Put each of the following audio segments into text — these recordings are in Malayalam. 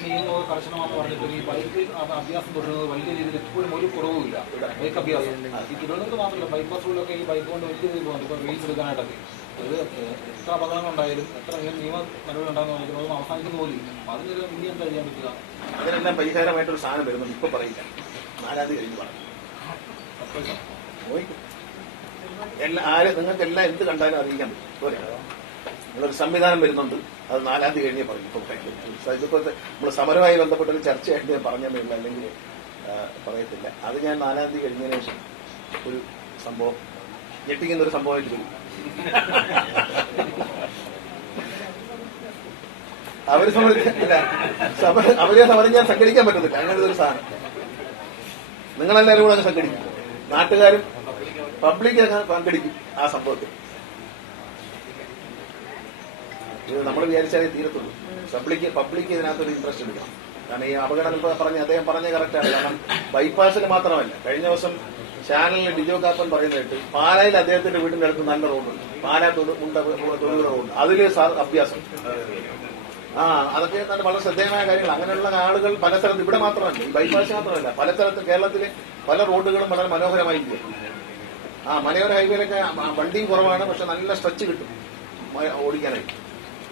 നിയമം കർശനമാണെന്ന് പറഞ്ഞിട്ട് ഈ ബൈക്ക് അഭ്യാസം തുടരുന്നത് വലിയ രീതിയിൽ എപ്പോഴും ഒരു കുറവുമില്ല. ബൈക്ക് അഭ്യാസം ഈ തിരുവനന്തപുരത്ത് മാത്രമല്ല, ബൈപ്പാസുകളിലൊക്കെ ഈ ബൈക്ക് കൊണ്ട് വലിയ രീതിയിൽ പോകുന്നുണ്ട്. ഇപ്പോൾ റീൽസ് എടുക്കാനായിട്ടൊക്കെ അത് എത്ര അപകടങ്ങളുണ്ടായാലും എത്ര നിയമ നടപടി ഉണ്ടാകുന്ന നോക്കുന്നതും അവസാനിക്കുന്ന പോലും അതിനൊരു ഇനി എന്താ ചെയ്യാൻ പറ്റുക? അതിനെല്ലാം പരിഹാരമായിട്ടൊരു സാധനം വരുന്നുണ്ട്. ഇപ്പൊ പറയില്ല, 4-ാം തീയതി കഴിഞ്ഞ് പറഞ്ഞു. നിങ്ങൾക്കെല്ലാം എന്ത് കണ്ടാലും അറിയിക്കാൻ പറ്റും. പോരെ, നിങ്ങളൊരു സംവിധാനം വരുന്നുണ്ട്. അത് 4-ാം തീയതി കഴിഞ്ഞേ പറയും. ഇതിപ്പോ നമ്മൾ സമരവുമായി ബന്ധപ്പെട്ടൊരു ചർച്ചയായിട്ട് ഞാൻ പറഞ്ഞില്ല, അല്ലെങ്കിൽ പറയത്തില്ല. അത് ഞാൻ 4-ാം തീയതി കഴിഞ്ഞതിന് ശേഷം ഒരു സംഭവം, ഞെട്ടിക്കുന്ന ഒരു സംഭവമായിട്ട് വരും. അവരെ സമരം ഞാൻ സംഘടിക്കാൻ പറ്റത്തില്ല. അങ്ങനെ ഒരു സാധനം നിങ്ങളെല്ലാവരും കൂടെ അങ്ങ് സംഘടിക്കും. നാട്ടുകാരും പബ്ലിക് പങ്കെടുക്കും ആ സംഭവത്തിൽ. ഇത് നമ്മൾ വിചാരിച്ചാലേ തീരത്തുള്ളൂ. പബ്ലിക് ഇതിനകത്തൊരു ഇൻട്രസ്റ്റ് എടുക്കണം. കാരണം ഈ അപകടം അദ്ദേഹം പറഞ്ഞ കറക്റ്റാണ്. കാരണം ബൈപ്പാസിന് മാത്രമല്ല, കഴിഞ്ഞ ദിവസം ചാനലിൽ ഡിജോ കാപ്പൻ പറയുന്നതായിട്ട് പാലായിൽ അദ്ദേഹത്തിന്റെ വീടിന്റെ അടുത്ത് നല്ല റോഡുണ്ട്, പാലാ തൊടുപുഴ റോഡ്, അതില് അഭ്യാസം. അതൊക്കെ വളരെ ശ്രദ്ധേയമായ കാര്യങ്ങൾ. അങ്ങനെയുള്ള ആളുകൾ പല സ്ഥലത്ത്, ഇവിടെ മാത്രമല്ല, ഈ ബൈപ്പാസ് മാത്രമല്ല, പല സ്ഥലത്ത് കേരളത്തിലെ പല റോഡുകളും വളരെ മനോഹരമായിരിക്കും. മലയോര ഹൈവേയിലൊക്കെ വണ്ടിയും കുറവാണ്, പക്ഷെ നല്ല സ്ട്രെച്ച് കിട്ടും ഓടിക്കാനായിട്ട്.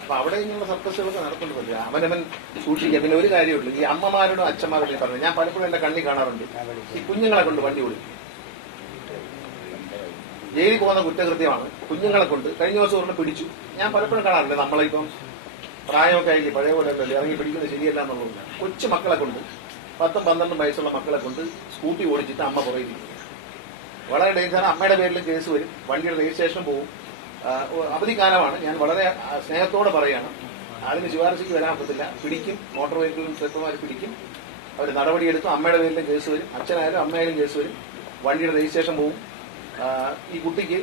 അപ്പൊ അവിടെ ഇങ്ങനെയുള്ള സർക്കസുകളൊക്കെ നടക്കുന്നുണ്ട്. അവനവൻ സൂക്ഷിക്കുക. പിന്നെ ഒരു കാര്യമുള്ളൂ, ഈ അമ്മമാരോടും അച്ഛന്മാരോടും പറഞ്ഞു, ഞാൻ പലപ്പോഴും എന്റെ കണ്ണി കാണാറുണ്ട്, ഈ കുഞ്ഞുങ്ങളെ കൊണ്ട് വണ്ടി ഓടിക്കും. ജയിലിൽ പോകുന്ന കുറ്റകൃത്യമാണ്. കുഞ്ഞുങ്ങളെ കൊണ്ട് കഴിഞ്ഞ ദിവസം ഒരെണ്ണം പിടിച്ചു. ഞാൻ പലപ്പോഴും കാണാറില്ല, നമ്മളിപ്പം പ്രായമൊക്കെ ആയിരിക്കും, പഴയ പോലെ അല്ലല്ലോ, ഇറങ്ങി പിടിക്കുന്നത് ശരിയല്ല എന്നുള്ളത്. കൊച്ചു മക്കളെ കൊണ്ട്, 10-12 വയസ്സുള്ള മക്കളെ കൊണ്ട് സ്കൂട്ടി ഓടിച്ചിട്ട് അമ്മ പുറകിലിരിക്കും. വളരെ ഡേഞ്ചറാണ്. അമ്മയുടെ പേരിലും കേസ് വരും, വണ്ടിയുടെ രജിസ്ട്രേഷൻ പോകും. അവധിക്കാലമാണ്. ഞാൻ വളരെ സ്നേഹത്തോടെ പറയുകയാണ്, അതിന് ശുപാർശയ്ക്ക് വരാൻ പറ്റത്തില്ല. പിടിക്കും, മോട്ടോർ വെഹിക്കിൾ ഇൻസ്പെക്ടർമാർ പിടിക്കും, അവർ നടപടിയെടുക്കും. അമ്മയുടെ പേരിലും കേസ് വരും, അച്ഛനായാലും അമ്മയായാലും കേസ് വരും, വണ്ടിയുടെ രജിസ്ട്രേഷൻ പോകും. ഈ കുട്ടിക്ക്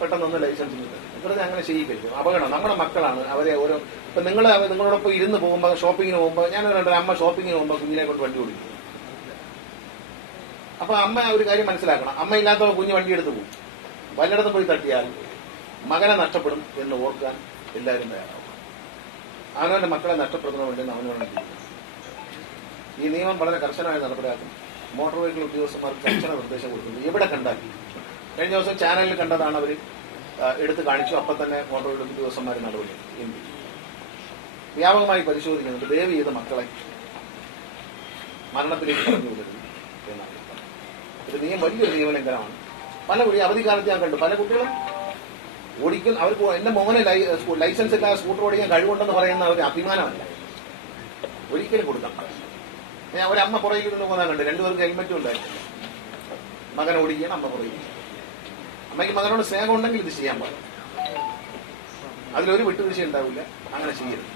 പെട്ടെന്നൊന്ന് ലൈസൻസ് കിട്ടും. വെറുതെ അങ്ങനെ ചെയ്യിക്കരുത്. അപകടം. നമ്മുടെ മക്കളാണ്. അവരെ ഓരോ ഇപ്പൊ നിങ്ങളോടൊപ്പം ഇരുന്ന് പോകുമ്പോൾ, ഷോപ്പിങ്ങിന് പോകുമ്പോൾ, ഞാൻ അമ്മ ഷോപ്പിങ്ങിന് പോകുമ്പോൾ കുഞ്ഞിനെ കൊണ്ട് വണ്ടി ഓടിക്കും. അപ്പൊ അമ്മ ഒരു കാര്യം മനസ്സിലാക്കണം, അമ്മ ഇല്ലാത്ത കുഞ്ഞ് വണ്ടി എടുത്ത് പോകും. വല്ലയിടത്തും പോയി തട്ടിയാൽ മകനെ നഷ്ടപ്പെടും എന്ന് ഓർക്കാൻ എല്ലാവരും തയ്യാറാവും. അവനവന്റെ മക്കളെ നഷ്ടപ്പെടുന്നതുകൊണ്ടെന്ന് അവനവനെ ഈ നിയമം വളരെ കർശനമായി നടപ്പിലാക്കും. മോട്ടോർ വെഹിക്കിൾ ഉദ്യോഗസ്ഥന്മാർക്ക് കർശന നിർദ്ദേശം കൊടുക്കുന്നു. എവിടെ കണ്ടാൽ, കഴിഞ്ഞ ദിവസം ചാനലിൽ കണ്ടതാണ്, അവർ എടുത്ത് കാണിച്ചു. അപ്പം തന്നെ മോട്ടോർ വെഹിക്കിൾ ഉദ്യോഗസ്ഥന്മാർ നടപടി വ്യാപകമായി പരിശോധിക്കുന്നുണ്ട്. ദയവ് ചെയ്ത് മക്കളെ മരണത്തിലേക്ക് പറഞ്ഞു വിടരുത് എന്നാണ്. ഇത് വലിയൊരു നിയമലംഘനമാണ്. പല കുട്ടി അവധിക്കാലത്ത് ഞാൻ കണ്ടു, പല കുട്ടികളും ഓടിക്കും. അവർക്ക് എന്റെ മോനെ ലൈസൻസ് ഇല്ലാതെ സ്കൂട്ടർ ഓടിക്കാൻ കഴിവുണ്ടെന്ന് പറയുന്ന ഒരു അഭിമാനമല്ല, ഒരിക്കലും കൊടുക്കാൻ പാടില്ല. ഞാൻ ഒരമ്മ പുറകിൽ നിന്ന് പോകാൻ കണ്ട്, 2 പേർക്ക് ഹെൽമെറ്റും ഉണ്ടായിരുന്നു. മകൻ ഓടിക്കുകയാണ്, അമ്മ പുറകിൽ. അമ്മയ്ക്ക് മകനോട് സ്നേഹം ഉണ്ടെങ്കിൽ ഇത് ചെയ്യാൻ പാടില്ല. അതിലൊരു വിട്ടുവീഴ്ച ഉണ്ടാവില്ല. അങ്ങനെ ചെയ്യരുത്.